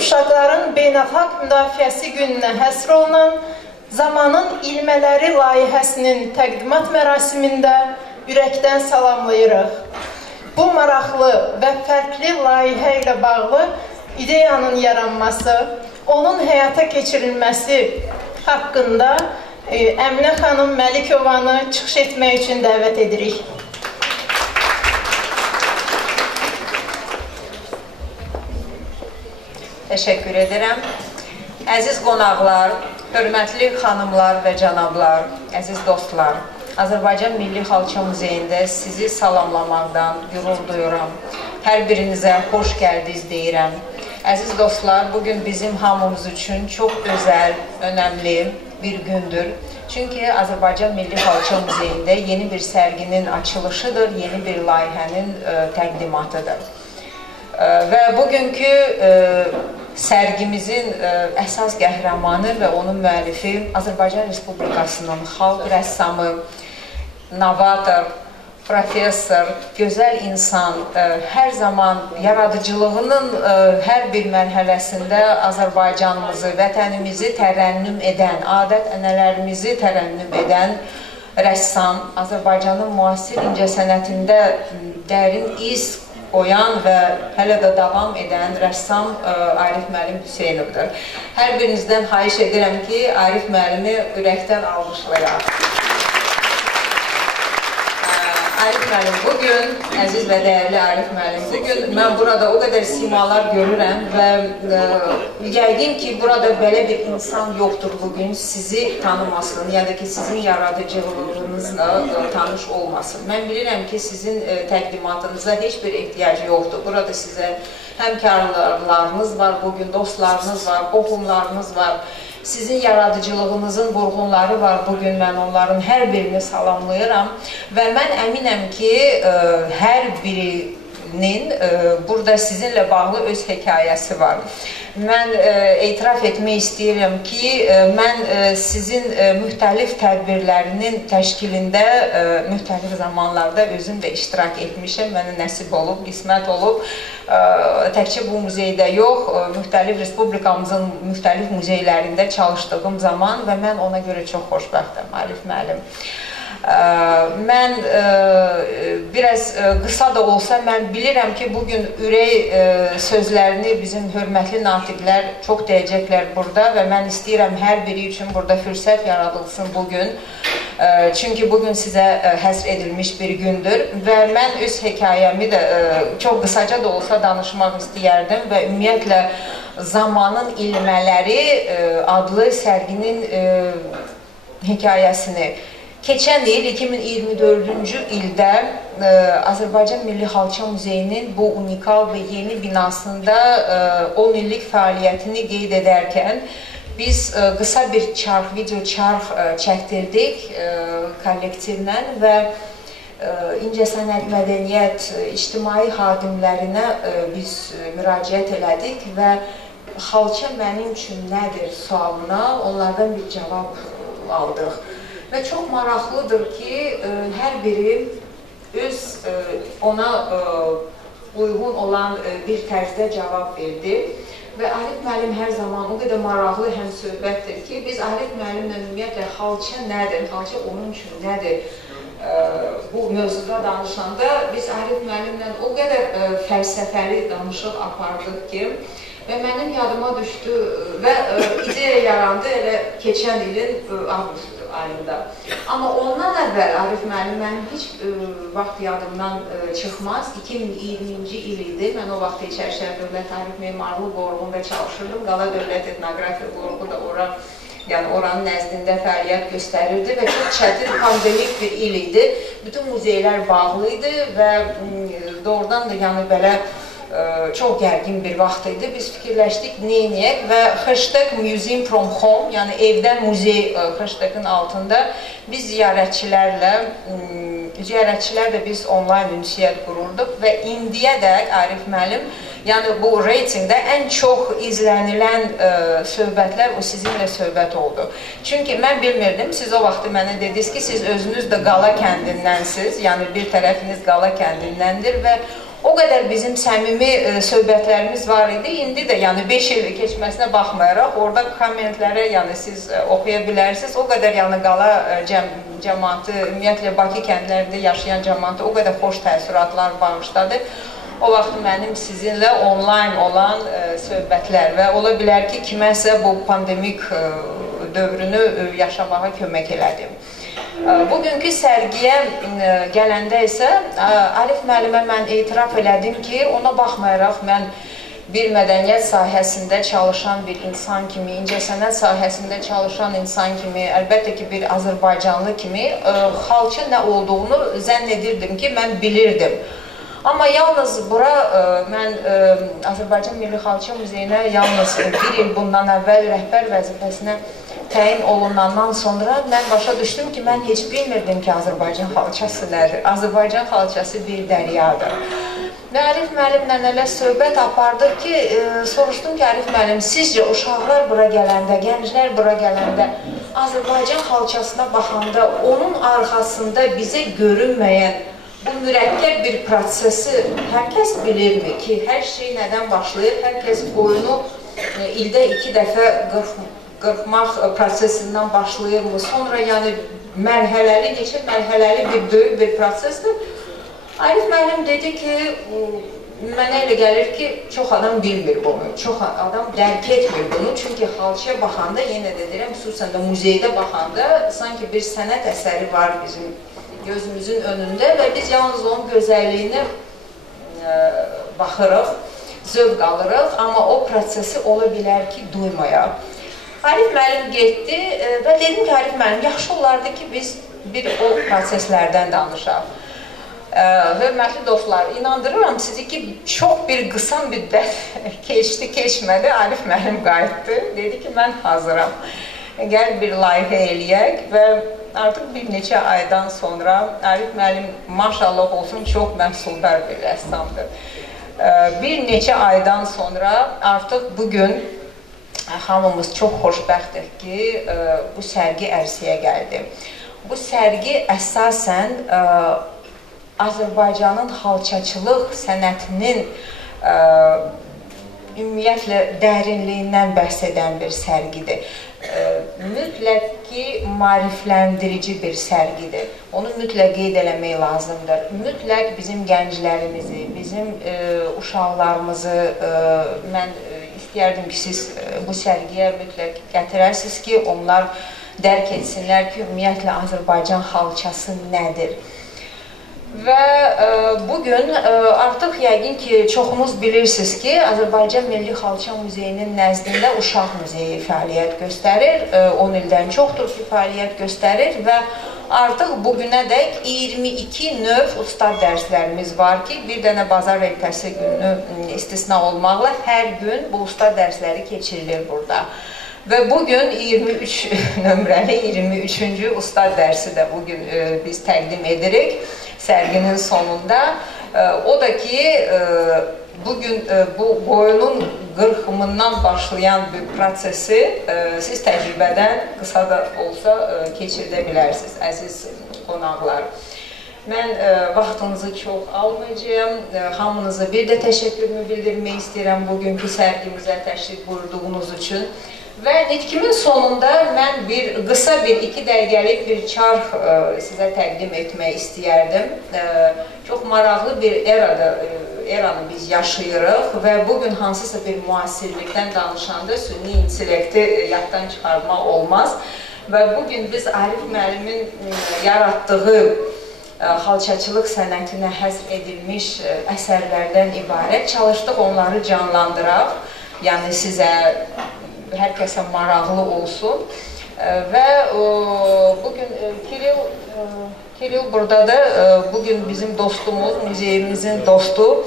Uşaqların Beynəlxalq Müdafiəsi gününə həsr olunan Zamanın İlmələri layihəsinin təqdimat mərasimində ürəkdən salamlayırıq. Bu maraqlı və fərqli layihə ilə bağlı ideyanın yaranması, onun həyata keçirilməsi haqqında Əminə xanım Məlikovanı çıxış etmək üçün dəvət edirik. Təşəkkür edirəm. Əziz qonaqlar, hörmətli xanımlar və cənablar, əziz dostlar, Azərbaycan Milli Xalça Muzeyində sizi salamlamaqdan qürur duyuram. Hər birinizə xoş gəldiniz deyirəm. Əziz dostlar, bugün bizim hamımız üçün çox özəl, önəmli bir gündür. Çünki Azərbaycan Milli Xalça Muzeyində yeni bir sərginin açılışıdır, yeni bir layihənin təqdimatıdır. Və bugünkü sərgimizin əsas qəhrəmanı və onun müəllifi Azərbaycan Respublikasının xalq rəssamı, novator, professor, gözəl insan, hər zaman yaradıcılığının hər bir mərhələsində Azərbaycanımızı, vətənimizi tərənnüm edən, adət-ənənələrimizi tərənnüm edən rəssam, Azərbaycanın müasir incəsənətində dərin iz qoyan və hələ də davam edən rəssam Arif müəllim Hüseynovdur. Hər birinizdən xahiş edirəm ki, Arif müəllimi ürəkdən alqışlayaq. Arif müəllim, bugün, əziz və dəyərli Arif müəllim, bugün mən burada o qədər simalar görürəm və yəqin ki, burada belə bir insan yoxdur bugün sizi tanımasın, ya da ki, sizin yaradıcılığınızla tanış olmasın. Mən bilirəm ki, sizin təqdimatınıza heç bir ehtiyac yoxdur. Burada sizə həmkarlarınız var, bugün dostlarınız var, qohumlarınız var. Sizin yaradıcılığınızın vurğunları var. Bugün mən onların hər birini salamlayıram və mən əminəm ki, hər birinin burada sizinlə bağlı öz hekayəsi var. Mən etiraf etmək istəyirəm ki, mən sizin müxtəlif tədbirlərinin təşkilində müxtəlif zamanlarda özüm də iştirak etmişəm. Mənə nəsib olub, qismət olub. Təkcə bu muzeydə yox, müxtəlif respublikamızın müxtəlif muzeylərində çalışdığım zaman və mən ona görə çox xoşbəxtəm, Arif müəllim. Mən biraz qısa da olsa, mən bilirəm ki, bugün ürək sözlərini bizim hörmətli natiqlər çox deyəcəklər burada və mən istəyirəm hər biri üçün burada fürsət yaradılsın bugün. Çünki bugün sizə həsr edilmiş bir gündür və mən öz hekayəmi də çox qısaca da olsa danışmaq istəyərdim və ümumiyyətlə Zamanın İlmələri adlı sərginin hekayəsini keçən il 2024-cü ildə Azərbaycan Milli Xalça Muzeyinin bu unikal və yeni binasında 10 illik fəaliyyətini qeyd edərkən biz qısa bir video çarx çəkdirdik kollektivlə və İncəsənət, mədəniyyət, ictimai xadimlərinə biz müraciət elədik və xalça mənim üçün nədir sualına onlardan bir cavab aldıq. Və çox maraqlıdır ki, hər biri öz ona uyğun olan bir tərzdə cavab verdi. Və Arif müəllim hər zaman o qədər maraqlı həm söhbətdir ki, biz Arif müəllimlə ümumiyyətlə xalça nədir, xalça onun üçün nədir bu mövzuda danışanda biz Arif müəllimlə o qədər fəlsəfəli danışıq apardıq ki, və mənim yadıma düşdü və ideya yarandı elə keçən ilin avqust ayında. Amma ondan əvvəl Arif müəllim mənim heç vaxt yadımdan çıxmaz. 2020-ci il idi. Mən o vaxt İçərişəhər Dövlət Tarix Memarlıq Qoruğunda çalışırdım. Qala Dövlət Etnografiya Qoruğu da oranın nəzdində fəaliyyət göstərirdi və çox çətin pandemik bir il idi. Bütün muzeylər bağlı idi və doğrudan da belə çox gərgin bir vaxt idi. Biz fikirləşdik, neyniyək və hashtag Museum from Home, yəni evdən muzey hashtagın altında biz ziyarətçilərlə biz onlayn ünsiyyət qururduq və indiyədək Arif müəllim, yəni bu reytingdə ən çox izlənilən söhbətlər o sizinlə söhbət oldu. Çünki mən bilmirdim, siz o vaxtı mənə dediniz ki, siz özünüz də Qala kəndindənsiz, yəni bir tərəfiniz Qala kəndindəndir və o qədər bizim səmimi söhbətlərimiz var idi. İndi də yəni 5 il keçməsinə baxmayaraq, orada kommentlərə yəni siz oxuya bilərsiniz. O qədər yəni Qala cəmaatı, ümumiyyətlə Bakı kəndlərində yaşayan cəmaatı o qədər xoş təəssüratlar bağışladı. O vaxt mənim sizinlə onlayn olan söhbətlər və ola bilər ki, kiməsə bu pandemik dövrünü yaşamağa kömək elədim. Bugünkü sərgiyə gələndə isə Arif müəllimə mən etiraf elədim ki, ona baxmayaraq mən bir mədəniyyət sahəsində çalışan bir insan kimi, incəsənət sahəsində çalışan insan kimi, əlbəttə ki, bir Azərbaycanlı kimi xalça nə olduğunu zənn edirdim ki, mən bilirdim. Amma yalnız bura mən Azərbaycan Milli Xalça Muzeyinə yalnız bir il bundan əvvəl rəhbər vəzifəsinə təyin olunandan sonra mən başa düşdüm ki, mən heç bilmirdim ki, Azərbaycan xalçası nədir. Azərbaycan xalçası bir dəryadır. Və Arif müəllimlə elə söhbət apardıq ki, soruşdum ki, Arif müəllim, sizcə uşaqlar bura gələndə, gənclər bura gələndə Azərbaycan xalçasına baxanda onun arxasında bizə görünməyən bu mürəkkəb bir prosesi hər kəs bilirmi ki, hər şey nədən başlayır, hər kəs boyunu ildə 2 dəfə qırxmaq prosesindən başlayırmı? Sonra yəni mərhələli, neçə mərhələli bir böyük bir prosesdir. Arif müəllim dedi ki, mənə elə gəlir ki, çox adam bilmir bunu, çox adam dərk etmir bunu. Çünki xalçaya baxanda, yenə də deyirəm, xüsusən də muzeydə baxanda sanki bir sənət əsəri var bizim gözümüzün önündə və biz yalnız onun gözəlliyini baxırıq, zövq alırıq, amma o prosesi ola bilər ki, duymayaq. Arif müəllim getdi və dedim ki, Arif müəllim, yaxşı olardı ki, biz bir o proseslərdən danışaq. Hörmətli dostlar, inandırıram sizi ki, çox bir qısa müddət keçdi, keçmədi, Arif müəllim qayıtdı, dedi ki, mən hazıram. Gəl bir layihə eləyək və artıq bir neçə aydan sonra Arif müəllim maşallah olsun çox məhsuldar bir rəssamdır. Bir neçə aydan sonra artıq bugün hamımız çox xoşbəxtdir ki, bu sərgi ərsəyə gəldi. Bu sərgi əsasən Azərbaycanın xalçaçılıq sənətinin ümumiyyətlə dərinliyindən bəhs edən bir sərgidir. Mütləq ki, maarifləndirici bir sərgidir. Onu mütləq qeyd eləmək lazımdır. Mütləq bizim gənclərimizi, bizim uşaqlarımızı mən istəyərdim ki, siz bu sərgiyə mütləq gətirərsiniz ki, onlar dərk etsinlər ki, ümumiyyətlə Azərbaycan xalçası nədir. Və bugün artıq yəqin ki, çoxunuz bilirsiniz ki, Azərbaycan Milli Xalça Muzeyinin nəzdində Uşaq Muzeyi fəaliyyət göstərir. 10 ildən çoxdur ki, fəaliyyət göstərir və artıq bugünədək 22 növ ustad dərslərimiz var ki, bir dənə bazar ertəsi günü istisna olmaqla hər gün bu ustad dərsləri keçirilir burada. Və bugün 23 nömrəli 23-cü ustad dərsi də bugün biz təqdim edirik sərginin sonunda. O da ki, bugün bu boynun qırxımından başlayan bir prosesi siz təcrübədən qısa da olsa keçirdə bilərsiniz, əziz qonaqlar. Mən vaxtınızı çox almayacağım, hamınıza bir də təşəkkürümü bildirmək istəyirəm bugünkü sərgimizə təşrif buyurduğunuz üçün. Və nitkimin sonunda mən qısa 2 dəqiqəlik bir çarx sizə təqdim etmək istəyərdim. Çox maraqlı bir eranı biz yaşayırıq və bugün hansısa bir müasirlikdən danışanda süni intellekti yaddan çıxarmaq olmaz. Və bugün biz Arif müəllimin yaratdığı xalçaçılıq sənətinə həsr edilmiş əsərlərdən ibarət çalışdıq, onları canlandıraq. Yəni sizə, hər kəsə maraqlı olsun. Və bugün Kiril buradadır. Bugün bizim dostumuz, muzeyimizin dostu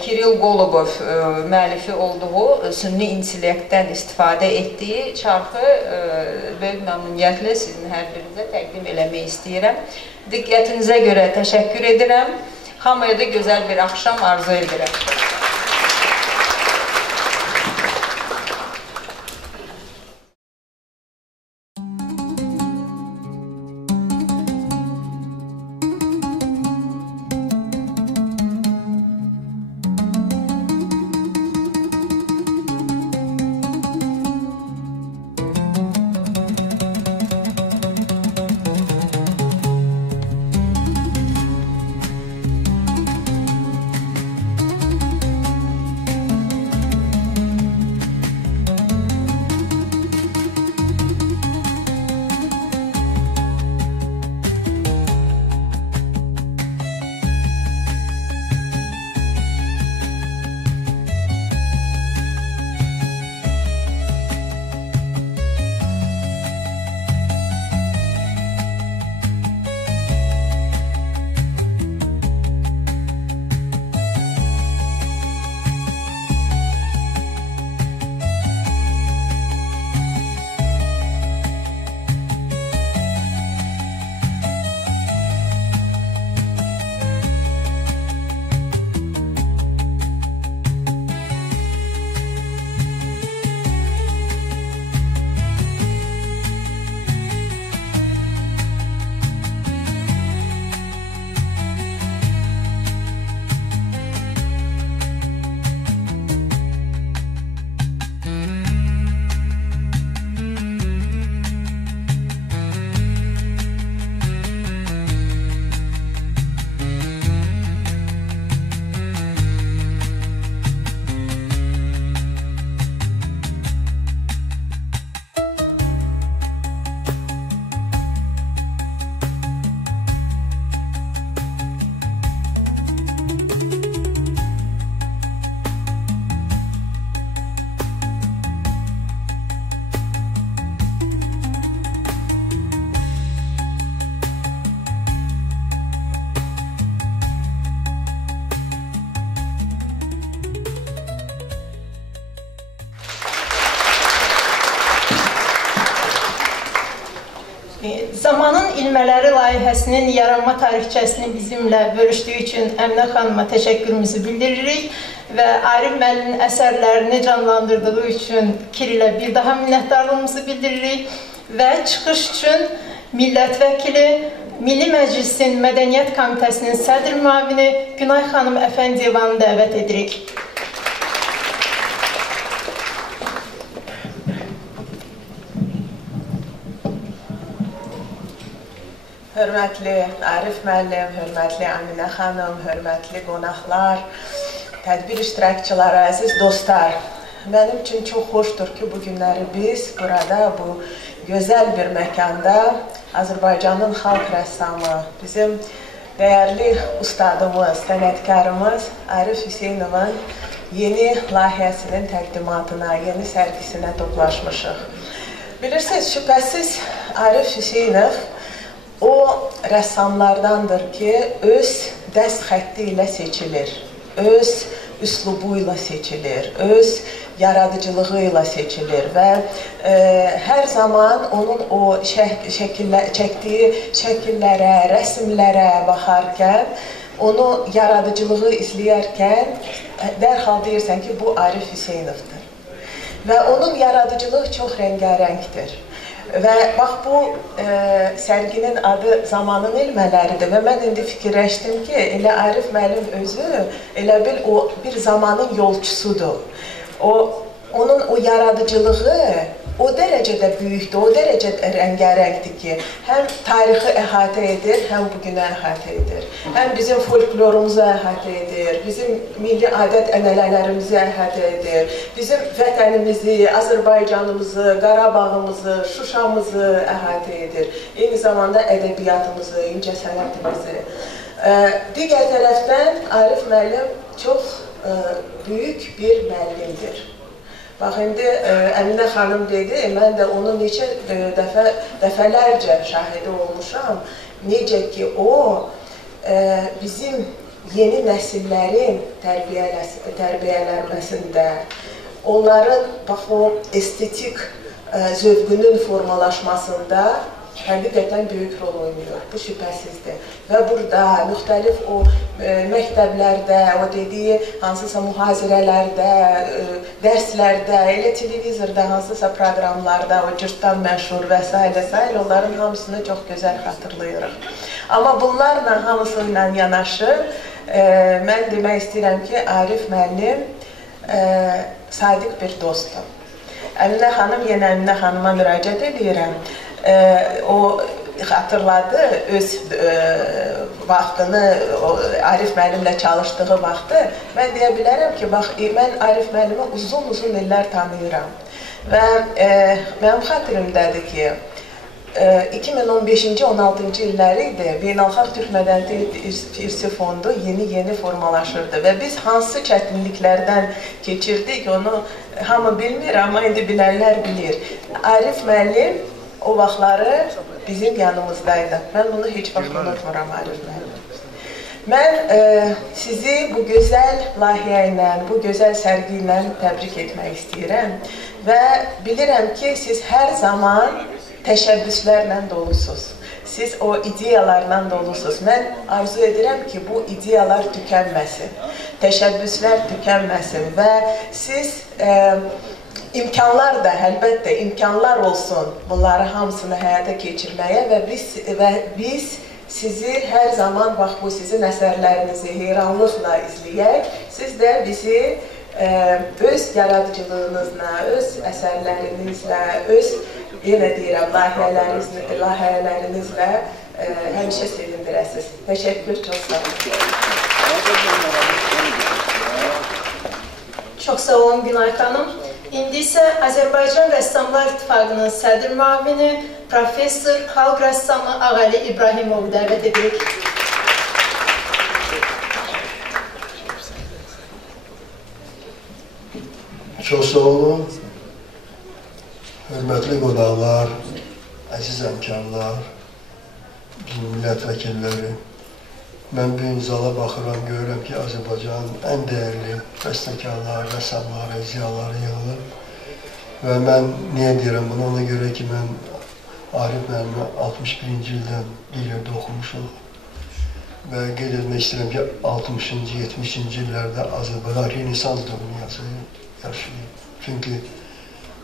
Kiril Golubov müəllifi olduğu sünni intellektdən istifadə etdiyi çarxı böyük məmnuniyyətlə sizin hər birinizə təqdim eləmək istəyirəm. Diqqətinizə görə təşəkkür edirəm. Hamıya da gözəl bir axşam arzu edirəm. Zamanın İlmələri layihəsinin yaranma tarixçəsini bizimlə bölüşdüyü üçün Əminə xanıma təşəkkürümüzü bildiririk və Arif müəllimin əsərlərini canlandırdığı üçün Kirilə bir daha minnətdarlığımızı bildiririk və çıxış üçün millət vəkili, Milli Məclisin Mədəniyyət Komitəsinin sədr müavini Günay xanım Əfəndiyevanı dəvət edirik. Hörmətli Arif müəllim, hörmətli Əminə xanım, hörmətli qonaqlar, tədbir iştirakçıları, əziz dostlar. Mənim üçün çox xoşdur ki, bu günləri biz burada, bu gözəl bir məkanda Azərbaycanın xalq rəssamı, bizim dəyərli ustadımız, sənətkarımız Arif Hüseynovun yeni layihəsinin təqdimatına, yeni sərgisinə toplaşmışıq. Bilirsiniz, şübhəsiz Arif Hüseynov o rəssamlardandır ki, öz dəst xətti ilə seçilir, öz üslubu ilə seçilir, öz yaradıcılığı ilə seçilir və hər zaman onun o çəkdiyi şəkillərə, rəsmlərə baxarkən, onu yaradıcılığı izləyərkən dərhal deyirsən ki, bu Arif Hüseynovdur. Və onun yaradıcılığı çox rəngarəngdir. Və bax, bu sərginin adı Zamanın ilmələridir və mən indi fikirləşdim ki, elə Arif müəllim özü, elə bil o bir zamanın yolçusudur. Onun o yaradıcılığı o dərəcədə böyükdür, o dərəcədə rəngarəngdir ki, həm tarixi əhatə edir, həm bugünə əhatə edir. Həm bizim folklorumuzu əhatə edir, bizim milli adət-ənənələrimizi əhatə edir, bizim vətənimizi, Azərbaycanımızı, Qarabağımızı, Şuşamızı əhatə edir. Eyni zamanda ədəbiyyatımızı, incəsənətimizi. Digər tərəfdən Arif müəllim çox böyük bir müəllimdir. Bax, indi Əminə xanım dedi, mən də onun neçə dəfələrcə şahidi olmuşam. Necə ki, o bizim yeni nəsillərin tərbiyələnməsində, onların bax, o estetik zövqünün formalaşmasında həqiqətən böyük rol oynayır, bu şübhəsizdir. Və burada müxtəlif o məktəblərdə, o dediyi hansısa mühazirələrdə, dərslərdə, elə televizorda, hansısa proqramlarda, o cırtdan məşhur və s. onların hamısını çox gözəl xatırlayırıq. Amma bunlarla hamısıyla yanaşı, mən demək istəyirəm ki, Arif müəllim sadiq bir dostdur. Əminə xanım, yenə Əminə xanıma müraciət edirəm. O xatırladı öz vaxtını, Arif müəllimlə çalışdığı vaxtı. Mən deyə bilərəm ki, bax, mən Arif müəllimi uzun illər tanıyıram. Və mənim xatirimdədir ki, 2015-ci, 16-cı illəri idi, Beynəlxalq Türk Mədəniyyəti İrsi Fondu yeni formalaşırdı və biz hansı çətinliklərdən keçirdik, onu hamı bilmir, amma indi bilənlər bilir. Arif müəllim o vaxtları bizim yanımızdaydı. Mən bunu heç vaxt unutmuram, Arif müəllim. Mən sizi bu gözəl layihə ilə, bu gözəl sərgi ilə təbrik etmək istəyirəm və bilirəm ki, siz hər zaman təşəbbüslərlə dolusunuz. Siz o ideyalarla dolusunuz. Mən arzu edirəm ki, bu ideyalar tükənməsin, təşəbbüslər tükənməsin və siz imkanlar da, əlbəttə, imkanlar olsun bunları hamısını həyata keçirməyə və biz sizi hər zaman, bax, bu sizin əsərlərinizi heyranlıqla izləyək. Siz də bizi öz yaradıcılığınızla, öz əsərlərinizlə, öz, yenə deyirəm, layihələrinizlə həmişə sevindirəsiniz. Təşəkkür, çox sağ olun. Çox sağ olun, Günay xanım. İndi isə Azərbaycan Rəssamlar İttifaqının sədr müavini, professor, xalq rəssamı Ağəli İbrahimovu dəvət edirik. Çox sağ olun, hörmətli qonaqlar, əziz həmkarlar, millət vəkilləri. Mən bu zala baxıram, görürəm ki, Azərbaycanın ən dəyərli bəstəkarları, rəssamları, ziyaları yığılır. Və mən niyə deyirəm bunu? Ona görə ki, mən Arif müəllimi 61-ci ildən bir yerdə oxumuşum. Və qeyd etmək istəyirəm ki, 60-cı, 70-ci illərdə Azərbaycan Renesans dövrünü yaşayıb. Çünki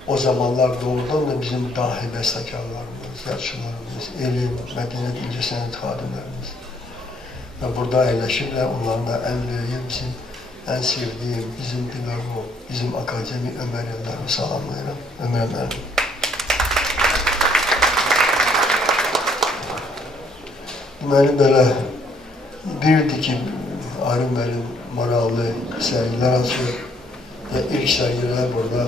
o zamanlar doğrudan da bizim dahi bəstəkarlarımız, yazıçılarımız, elm, mədəniyyət, incəsənət xadimlərimiz və burada əyləşirlər. Onların da ən böyüyü bizim ən sevdiyim, bizim pedagog, bizim akademik Ömər Yıldarımı salamlayıram. Ömər müəllim. Deməli, belə birdir ki, Arif müəllim maraqlı sərgilər açır. İlk sergiler burada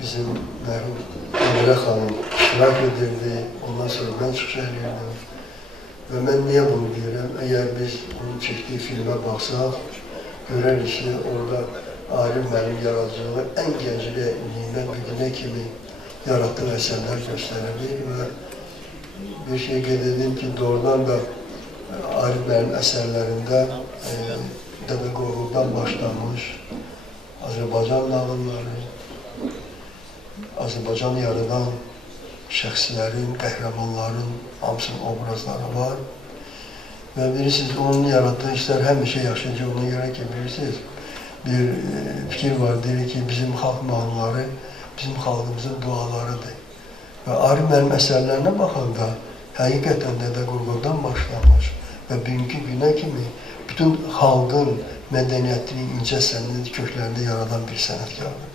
bizim mərhum Əmirə xanım iştirak edirdi. Ondan sonra ben çıxış edirdim. Ve ben niye bunu deyirəm? Eğer biz onun çektiği filme baksaq, görərik ki, orada Arif mənim yaradıcılığı en gəncliğindən bir günə kimi yarattığı eserler gösterilir ve bir şey qeyd edim ki, doğrudan da Arif mənim eserlerinde Dədə Qorquddan başlamış Azərbaycan nağılları, Azərbaycan yaradan şəxslərin, qəhrəmanların hamısının obrazları var. Və bilirsiniz, onun yarattığı işler həmişə yaşayıcı, ona göre ki, bilirsiniz, bir fikir var, deyir ki, bizim xalq mahnıları bizim xalqımızın dualarıdır. Və Arif mənim əsərlərinə baxanda həqiqətən Dədə Qorquddan başlamış və bugünkü günə kimi bütün xalqın mədəniyyətinin incə sənəd köklərində yaradan bir sənətkardır.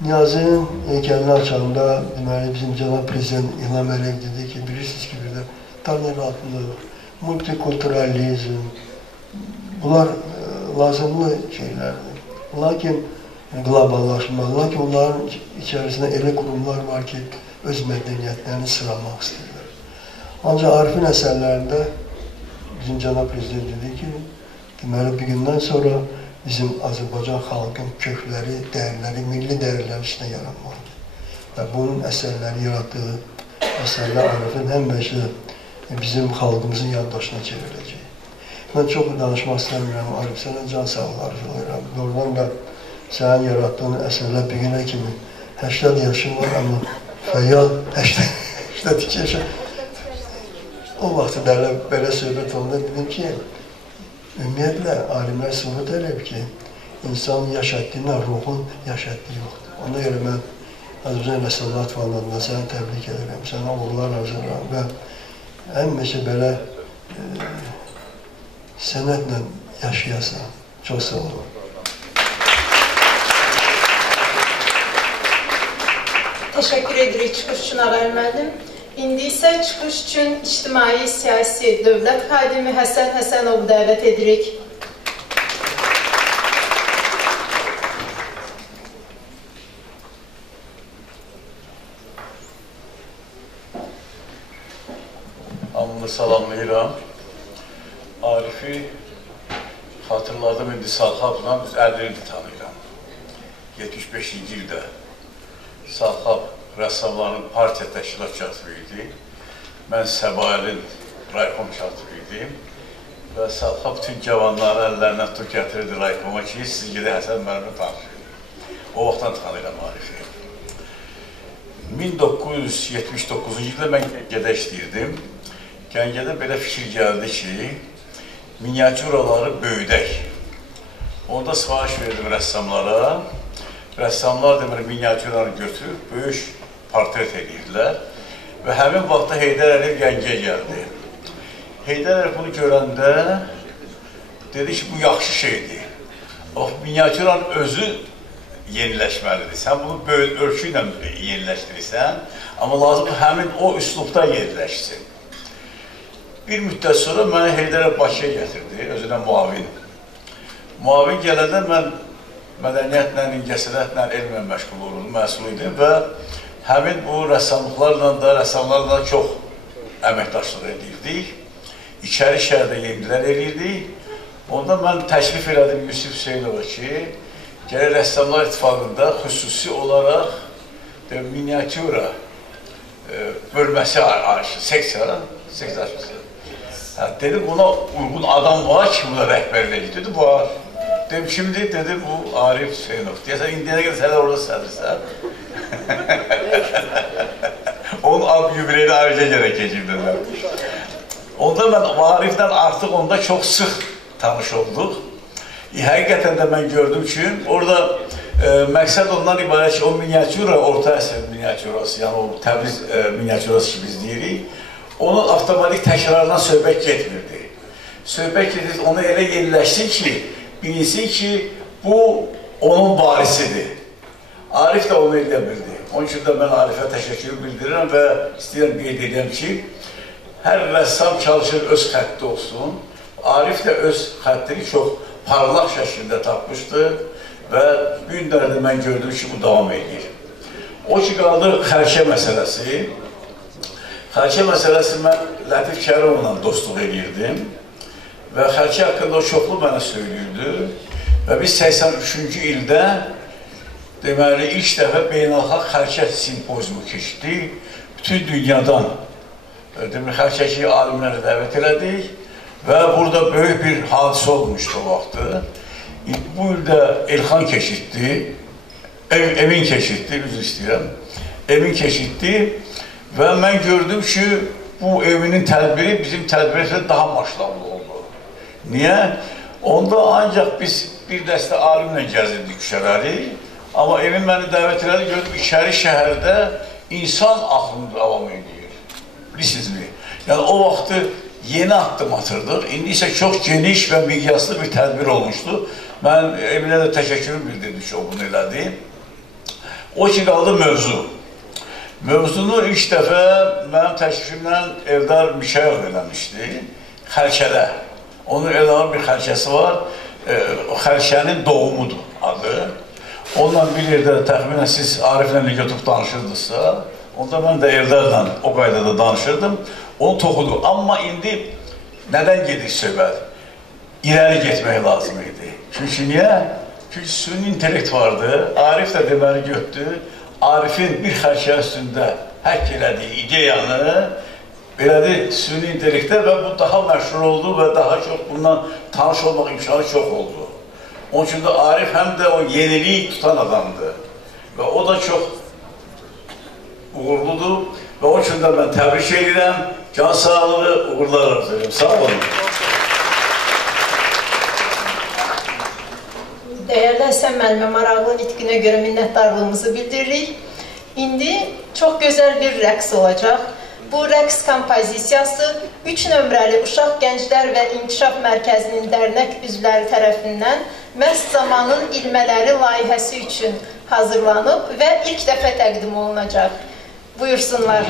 Niyazın heykelini açanda deməli bizim cənab prezident İlham Əliyev dedi ki, bilirsiniz ki, bir də tolerantlık, multikulturalizm, bunlar lazımlı şeylerdir. Lakin globallaşma, lakin onların içerisinde elə kurumlar var ki, öz mədəniyyətlərini sıramaq istəyirlər. Ancaq Arif'in əsərlərində bizim cənab prezident dedi ki, deməli bir gündən sonra bizim Azərbaycan xalqın kökləri, dəyərləri, milli dəyərləri içində yaranmalıdır. Və bunun əsərləri yaratdığı əsərlər Arif'in həmişə bizim xalqımızın yaddaşına çevriləcək. Mən çox danışmaq istəmirəm, Arif, sənə can sağlığı arzulayıram. Doğrudan da sənin yarattığın əsərlər bir günə kimi 80 yaşın var, amma fəyyal 82 yaşın. O vaxtı belə söhbət olanda dedim ki, ümumiyyətlə, alimlər sübut edib ki, insan yaş etdiğinden ruhun yaş etdiği yoxdur. Ona göre mən Azərbaycan Rəssamlar Fondunda səni təbrik edirəm, sənə uğurlar arzulayıram və həmişə belə sənətlə yaşayasan. Çox sağ olun. Teşekkür edirik çıxış üçün Ağay müəllim. İndi isə çıxış üçün ictimai siyasi dövlət xadimi Həsən Həsənovu dəvət edirik. Hamını salamlayıram. Arif'i hatırladım, indi Salxabla biz 50 ildir tanıyıram. 75-ci ildə Salxab rəssamların partiya təşkilatçısı idi. Mən Səbailin raykom katibi idim. Və Salxab bütün cavanların əllərindən tutub gətirirdi raykoma ki, siz gedək Həsən müəllimlə tanışıyın. O vaxtdan tanıyıram Arif'i. 1979-cu ildə mən Gəncədə işləyirdim. Gəncədə belə fikir gəldi ki, miniatüraları böyüdək. Onda sifariş verdim rəssamlara. Rəssamlar deməli miniatüranı götürüb, böyük portret edirlər. Və həmin vaxtda Heydər Əliyev Gəncəyə gəldi. Heydər Əliyev bunu görəndə dedi ki, bu yaxşı şeydir. O miniatüranın özü yeniləşməlidir. Sən bunu ölçü ilə yeniləşdirirsən, amma lazım həmin o üslubda yeniləşsin. Bir müddət sonra məni Heydər Əliyev Bakıya gətirdi, özünə muavin. Muavin gələndə mən mədəniyyətlə, incəsənətlə, elmlə məşğul olurdum, məsul idim və həmin bu rəssamlarla çox əməkdaşlıq edirdik. İçəri şəhərdə yenilər edirdik. Onda mən təklif elədim Yusuf Hüseynova ki, gələk Rəssamlar İttifaqında xüsusi olaraq miniatüra bölməsi seksiya açması. Dedim, buna uyğun adam var ki, buna rəhbərlik edir. Dedi, var. Dedim, kimdir? Dedi, bu Arif Hüseynov. Deyəsən, indiyənə qədər sənə orada sədrsən. Onun ab yübreyini ayrıca gərək keçib, dedim. Onda mən Arif'dən artıq onda çox sıx tanış olduq. Həqiqətən də mən gördüm ki, orada məqsəd ondan ibarət ki, o miniatüra, orta əsr miniatürası, yəni o Təbriz miniatürası ki biz deyirik, onun avtomatik təkrarından söhbət getmirdi. Söhbət gedir, onu elə yeniləşsin ki, bilinsin ki, bu onun varisidir. Arif də onu edə bildi. Onun üçün də mən Arifə təşəkkür bildirirəm və istəyirəm qeyd edəm ki, hər rəssam çalışır öz xətti olsun. Arif də öz xəttini çox parlaq şəkildə tapmışdı və bu günlərdə mən gördüm ki, bu davam edir. O ki, qaldı xərçə məsələsi. Xərçə məsələsi mən Lətif Kərimovla dostluq edirdim və xərçə haqqında o çoxlu mənə söylürdü və biz 83-cü ildə deməli, ilk dəfə beynəlxalq xərçə simpoziumu keçdik. Bütün dünyadan xərçəki alimləri dəvət elədik və burada böyük bir hadisə olmuşdu o vaxtı. Bu ildə Elxan keçiddi, Emin keçiddi, üzr istəyirəm, Emin keçiddi və mən gördüm ki, bu Eminin tədbiri bizim tədbirimizdə daha maşlanlı oldu. Niyə? Onda ancaq biz bir dəstə alimlə gəzirdik küçələri. Amma Emin məni dəvət elədi, gördüm, içəri şəhərdə insan axını davam edir. Bilirsiniz-mi? Yəni, o vaxtı yeni addım atırdıq. İndi isə çox geniş və miqyaslı bir tədbir olmuşdu. Mən Eminə də təşəkkürüm bildirdim ki, o bunu elədi. O ki, qaldı mövzu. Mövzunu ilk dəfə mənim təşkifimlə Eldar Mişayov eləmişdi. Xərçədə. Onun Eldarın bir xərçəsi var. Xərçənin doğumudur adı. Ondan bir yerdə təxminən siz Ariflə YouTube danışırdınızsa, onda mən də Eldarla o qaydada danışırdım, onu toxudu. Amma indi nədən gedir söhbət? İrəli getmək lazım idi. Çünki niyə? Çünki süni intellekt vardı, Arif də deməli götdü, Arifin bir xərçə üstündə həkk elədiyi ideyanı belədir süni intellektdə və bu daha məşhur oldu və daha çox bundan tanış olmaq imkanı çox oldu. Onun üçün də Arif həm də o yeniliyi tutan adamdır və o da çox uğurludur və onun üçün də mən təbrik edirəm, can sağlığı, uğurlar arzu edirəm. Sağ olun. Dəyərli Həsən müəllimə maraqlı nitqinə görə minnətdarlığımızı bildiririk. İndi çox gözəl bir rəqs olacaq. Bu rəqs kompozisiyası 3 nömrəli Uşaq Gənclər və İnkişaf Mərkəzinin dərnək üzvləri tərəfindən Məst Zamanın İlmələri layihəsi üçün hazırlanıb və ilk dəfə təqdim olunacaq. Buyursunlar.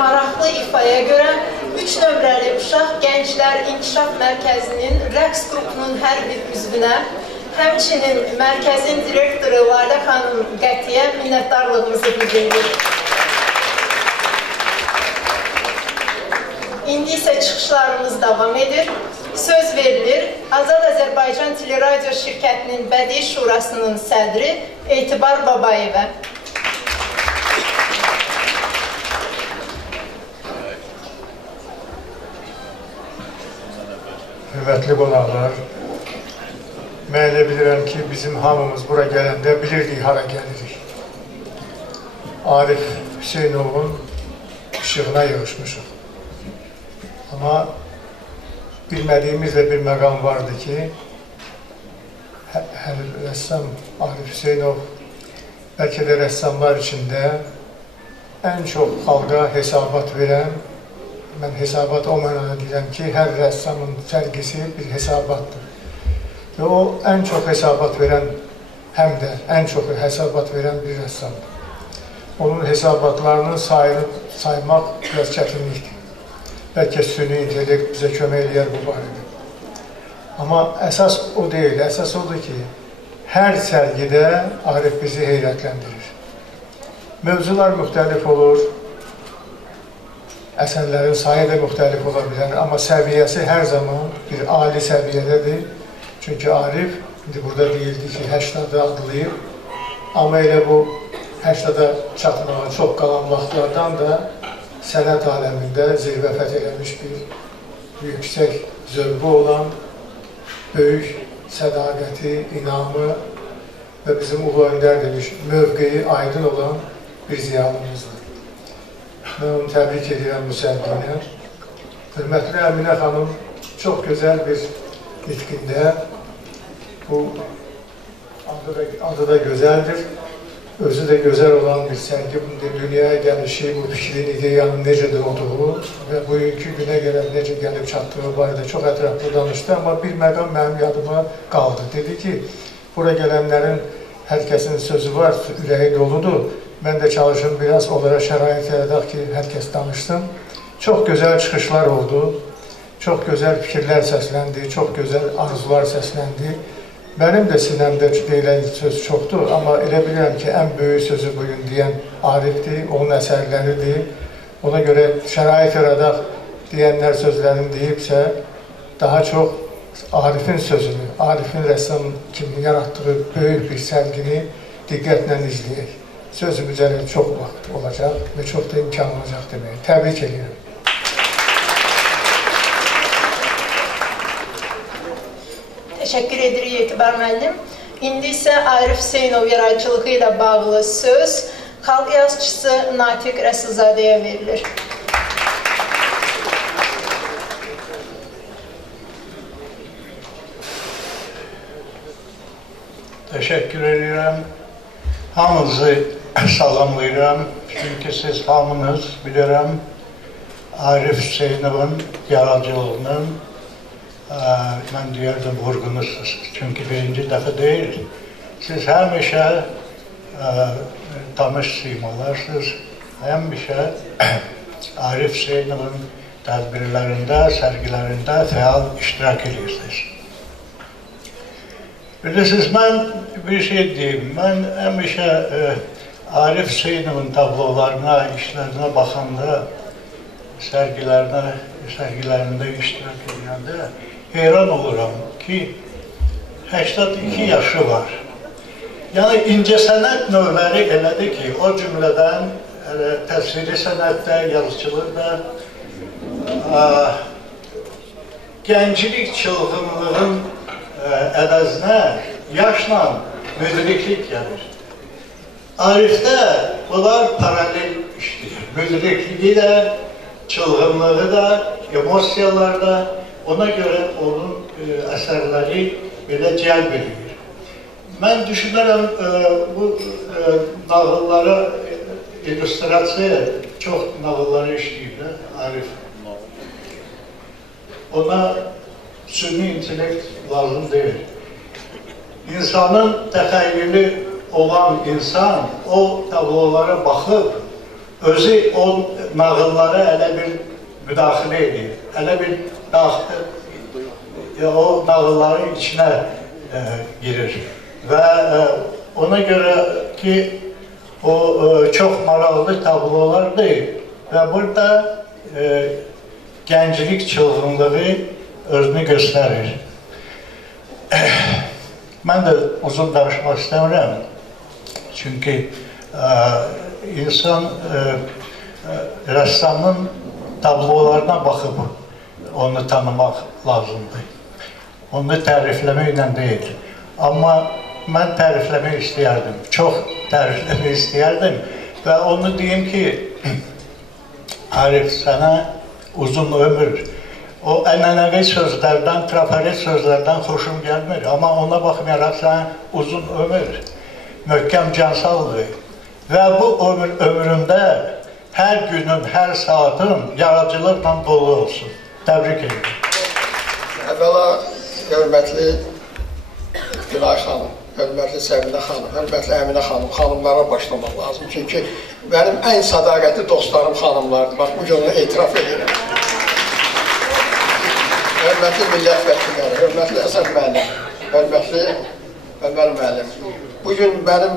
maraqlı ifaya görə 3 nömrəli Uşaq Gənclər İnkişaf Mərkəzinin rəqs qrupunun hər bir üzvünə, həmçinin mərkəzin direktoru Lalə xanım Qətiyə minnətdarlığımızı bildiririk. İndi isə çıxışlarımız davam edir. Söz verilir Azad Azərbaycan Teleradyo Şirkətinin Bədii Şurasının sədri Etibar Babayevə. Hörmətli qonaqlar, mən elə bilirəm ki, bizim hamımız bura gələndə bilirdik hara gəlirik. Arif Hüseynovun işığına yığışmışıq. Amma bilmədiyimiz də bir məqam vardı ki, rəssam Arif Hüseynov bəlkə də rəssamlar içində ən çox xalqa hesabat verən, mən hesabat o mənada deyirəm ki, hər rəssamın sərgisi bir hesabatdır. Və o ən çox hesabat verən, həm də ən çox hesabat verən bir rəssamdır. Onun hesabatlarını saymaq biraz çətinlikdir. Bəlkə süni intellekt bizə kömək eləyər bu barədə. Amma əsas o deyil, əsas odur ki, hər sərgidə Arif bizi heyrətləndirir. Mövzular müxtəlif olur, əsərlərin sayı da müxtəlif ola bilər, amma səviyyəsi hər zaman bir ali səviyyədədir. Çünki Arif, indi burada deyildi ki, 80'ı adlayıb, amma elə bu 80'a çatmağa çox qalan vaxtlardan da sənət aləmində zirvə fəth eləmiş bir yüksək zövqü olan, böyük sədaqəti, inamı və bizim ulu öndər demiş, mövqeyi aydın olan bir ziyalımızdır. Mən onu təbrik edirəm bu sərgiylə. Hörmətli Əminə xanım çox gözəl bir nitqində, bu adı da gözəldir, özü də gözəl olan bir sərgi, dünyaya gəlişi, bu fikrin, ideyanın necə də olduğu və bugünkü günə gələn necə gəlib çatdığı barədə çox ətraflı danışdı, amma bir məqam mənim yadıma qaldı. Dedi ki, bura gələnlərin hər kəsin sözü var, ürəyi doludur. Mən də çalışım biraz onlara şərait yaradaq ki, hər kəs danışsın. Çox gözəl çıxışlar oldu, çox gözəl fikirlər səsləndi, çox gözəl arzular səsləndi. Mənim də sinəmdə deyilən söz çoxdur, amma elə bilirəm ki, ən böyük sözü bugün deyən Arifdir, onun əsərləridir. Ona görə şərait yaradaq deyənlər sözlərini deyibsə, daha çox Arifin sözünü, Arifin rəssam kimi yaratdığı böyük bir sərgini diqqətlə izləyək. Sözümüzə çox vaxt olacaq və çox da imkan olacaq demək. Təbrik edirəm. Təşəkkür edirik Etibar müəllim. İndi isə Arif Hüseynov yaradıcılığı ilə bağlı söz xalq yazıçısı Natiq Rəsulzadəyə verilir. Təşəkkür edirəm. Hamınızı salamlayıram. Çünki siz hamınız bilirəm Arif Hüseynovun yaradıcılığının mən deyərdim vurğunusuz. Çünki birinci dəfə deyil. Siz həmişə tanış simalarsınız. Həmişə Arif Hüseynovun tədbirlərində, sərgilərində fəal iştirak edirsiniz. Bilirsiniz, mən bir şey deyim. Mən həmişə Arif Hüseynovun tablolarına, işlərinə baxanda, sərgilərində iştirak edəndə heyran oluram ki, 82 yaşı var. Yəni, incəsənət növləri elədir ki, o cümlədən təsviri sənətdə, yazıçılıqda gənclik çılğınlığın əvəzinə yaşla müdriklik gəlir. Arifdə bunlar paralel işləyir. Müdrikliyi də, çılğınlığı da, emosiyalar da, ona görə onun əsərləri belə cəlb edir. Mən düşünürəm, bu nağıllara, illüstrasiya çox nağılları işləyir də Arif. Ona süni intellekt lazım deyil. İnsanın təxəyyülü olan insan o tablolara baxıb özü o nağıllara elə bir müdaxilə edir. Elə bir o nağılların içinə girir. Və ona görə ki, o çox maraqlı tablolardır və burada gənclik çılğınlığı özünü göstərir. Mən də uzun danışmaq istəmirəm. Çünki insan rəssamın tablolarına baxıb onu tanımaq lazımdır. Onu tərifləməklə deyil. Amma mən tərifləmək istəyərdim. Çox tərifləmək istəyərdim. Və onu deyim ki, Arif, sənə uzun ömür. O ənənəvi sözlərdən, trafaret sözlərdən xoşum gəlmir. Amma ona baxmayaraq sənə uzun ömür, möhkəm cansağlığı. Və bu ömründə hər günün, hər saatın yaradıcılıqla dolu olsun. Təbrik edirəm. Əvvəla, hörmətli Günay xanım, hörmətli Səminə xanım, hörmətli Əminə xanım, xanımlara başlamaq lazım. Çünki mənim ən sədaqətli dostlarım xanımlardır. Bax, bu gün onu etiraf edirəm. Hörmətli millət vəkilləri, hörmətli Əsəd müəllim, hörmətli Ömər müəllim. Bugün mənim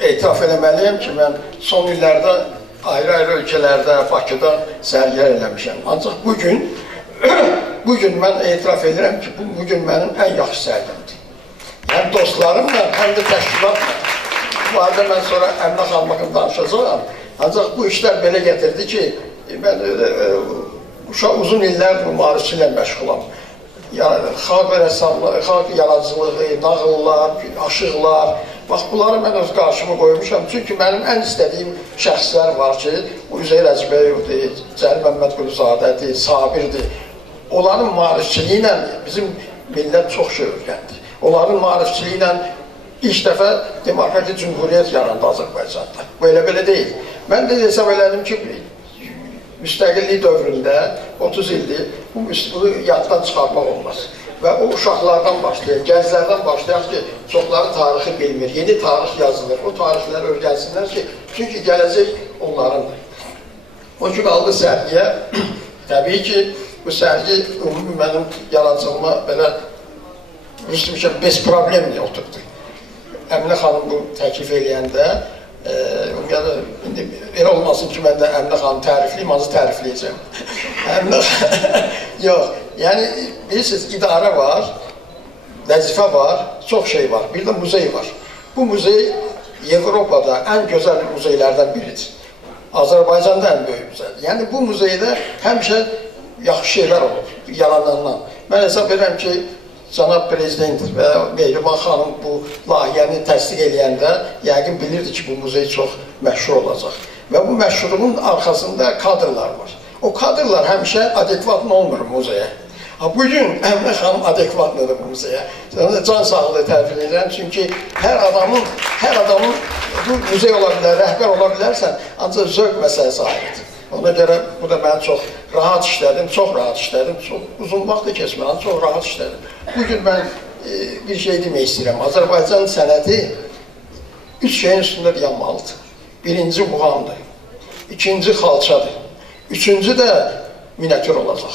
etiraf eləməliyəm ki, mən son illərdə ayrı-ayrı ölkələrdə, Bakıda sərgilər eləmişəm. Ancaq bugün mən etiraf edirəm ki, bugün mənim ən yaxşı sərgimdir. Həm dostlarımla, həm də təşkilatla. Bu arada mən sonra Əminə xanım haqqında danışacağam. Ancaq bu işlər belə gətirdi ki, mən uzun illərdir müharibəçilə məşğulam. Xalq rəssamlığı, xalq yaradıcılığı, nağıllar, aşıqlar, bax, bunları mən öz qarşıma qoymuşam. Çünki mənim ən istədiyim şəxslər var ki, Üzeyir Əcbəyevdir, Cəlil Məmmədquluzadədir, Sabirdir. Onların müharibəçiliyi ilə bizim millət çox şey öyrəndi. Onların müharibəçiliyi ilə ilk dəfə Demokratik Cümhuriyyət yarandı Azərbaycanda. Bu elə-belə deyil. Mən də hesab elədim ki, müstəqillik dövründə 30 ildir bunu yaddan çıxarmaq olmaz. Və o uşaqlardan başlayaq, gənclərdən başlayaq ki, çoxları tarixi bilmir, yeni tarix yazılır. O tarixləri öyrənsinlər ki, çünki gələcək onlarındır. O ki, qaldı sərgiyə. Təbii ki, bu sərgi ümumi mənim yaradıcılığıma belə bez problemli oturdu. Əminə xanım bu təklif eləyəndə indi elə olmasın ki, mən də Əminə xanım tərifliyim, azı tərifləyəcəm. Yox, yəni, bilirsiniz, idarə var, vəzifə var, çox şey var, bir də muzey var. Bu muzey Avropada ən gözəl muzeylərdən biridir. Azərbaycanda ən böyük muzey. Yəni, bu muzeydə həmişə yaxşı şeylər olub, yaranandan. Mən hesab edirəm ki, Cənab Prezident və Mehriban xanım bu layihəni təsdiq eləyəndə yəqin bilirdi ki, bu muzey çox məşhur olacaq. Və bu məşhurluğun arxasında kadrlar var. O kadrlar həmişə adekvat olmur muzeyə. Bugün Əminə xanım adekvatlıdır bu muzeyə. Can sağlığı tərif edirəm, çünki hər adamın bu muzey ola bilər, rəhbər ola bilərsən, ancaq zövq məsələsi ayrıdır. Ona görə bu da mən çox rahat işlədim, çox uzun vaxt da keçməyən, çox rahat işlədim. Bugün mən bir şey demək istəyirəm. Azərbaycan sənəti 3 şeyin üstündə yanmalıdır. Birinci muğamdır, ikinci xalçadır, üçüncü də miniatür olacaq.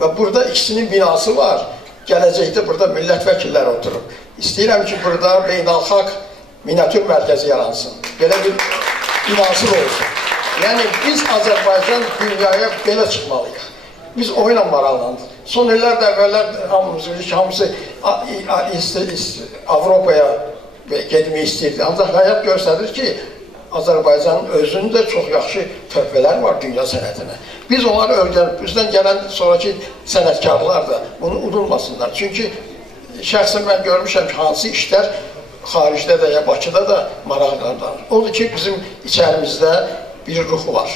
Və burada ikisinin binası var, gələcəkdə burada millət vəkilləri oturub. İstəyirəm ki, burada beynəlxalq miniatür mərkəzi yaransın, belə bir binası olsun. Yəni, biz Azərbaycan dünyaya belə çıxmalıyıq. Biz oyla maraqlandıq. Son illərdə əvvəllər hamısı Avropaya getmək istəyirdi. Ancaq həyat göstərir ki, Azərbaycanın özündə çox yaxşı töhfələr var dünya sənətinə. Biz onları öyrənib, bizdən gələn sonraki sənətkarlar da bunu udulmasınlar. Çünki şəxsən mən görmüşəm ki, hansı işlər xaricdə də ya Bakıda da maraqlanır. Odur ki, bizim içərimizdə bir ruhu var,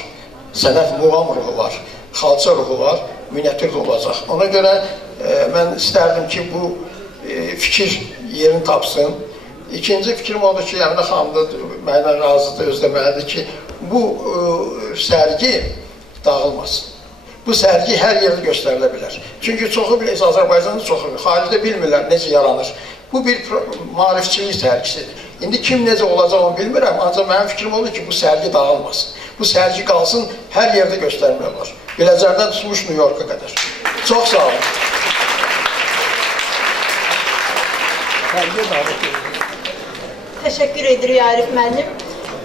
sənət muğam ruhu var, xalça ruhu var, miniatür olacaq. Ona görə mən istərdim ki, bu fikir yerini tapsın. İkinci fikrim odur ki, Əminə xanım da mənimlə razıdır, özləməlidir ki, bu sərgi dağılmasın. Bu sərgi hər yerdə göstərilə bilər. Çünki çoxu bilirsiniz, Azərbaycanın çoxu, xaricdə bilmirlər necə yaranır. Bu bir maarifçilik sərgisidir. İndi kim necə olacaq onu bilmirəm, ancaq mənim fikrim odur ki, bu sərgi dağılmasın. Bu sərgi qalsın, hər yerdə göstərmək olar. Biləcərdən tutmuş New York'a qədər. Çox sağ olun. Təşəkkür edirik Arif müəllim.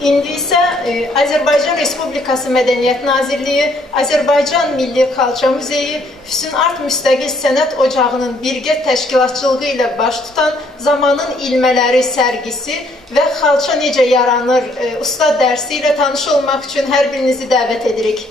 İndi isə Azərbaycan Respublikası Mədəniyyət Nazirliyi, Azərbaycan Milli Xalça Muzeyi, Füsun Art Müstəqil Sənət Ocağının birgə təşkilatçılığı ilə baş tutan Zamanın İlmələri sərgisi və xalça necə yaranır usta dərsi ilə tanış olmaq üçün hər birinizi dəvət edirik.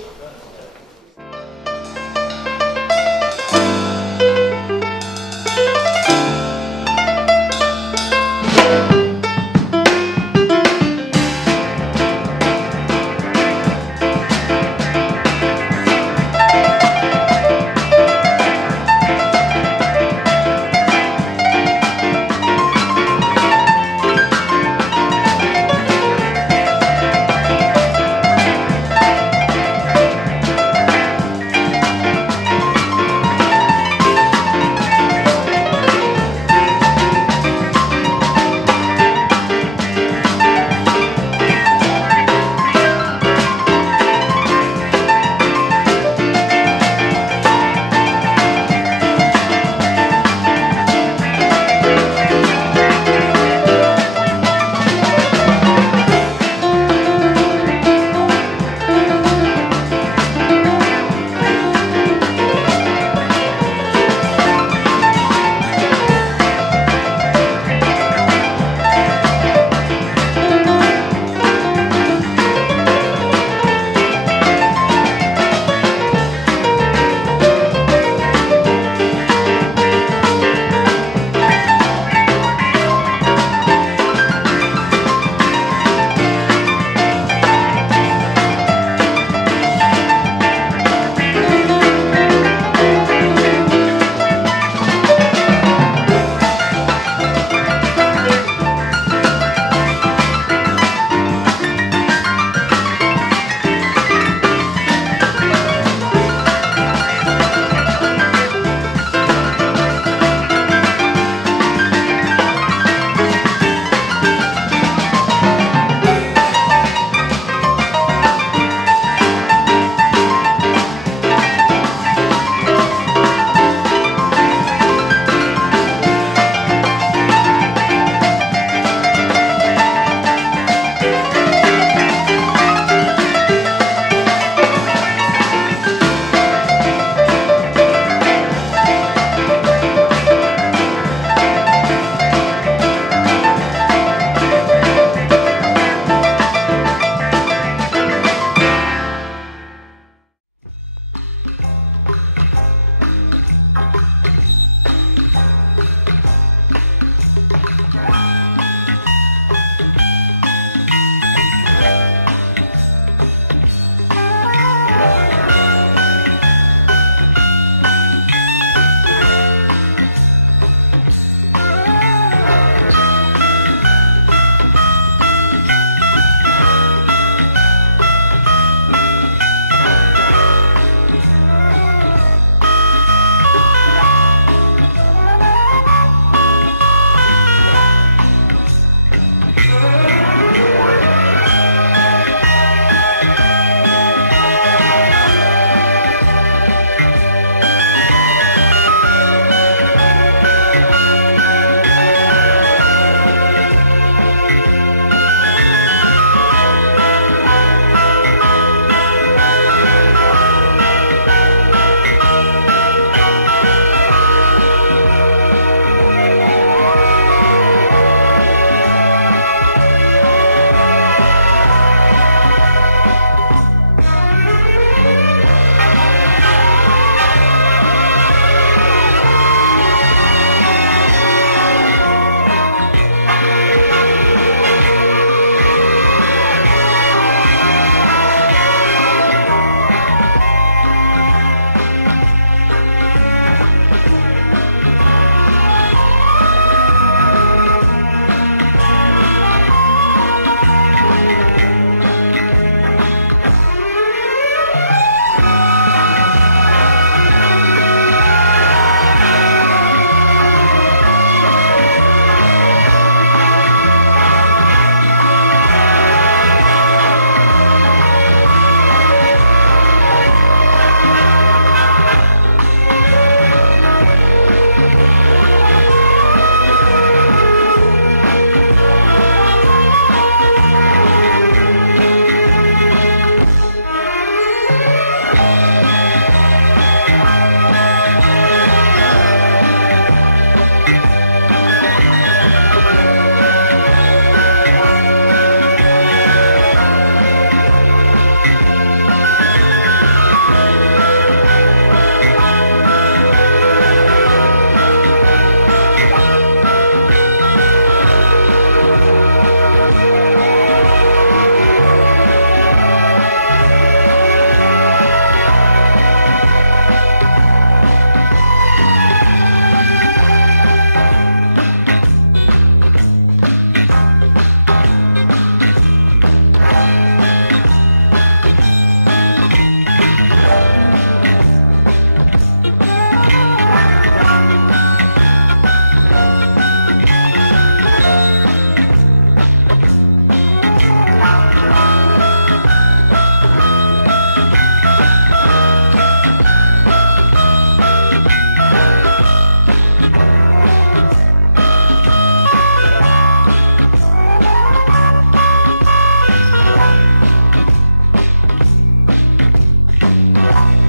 Bye.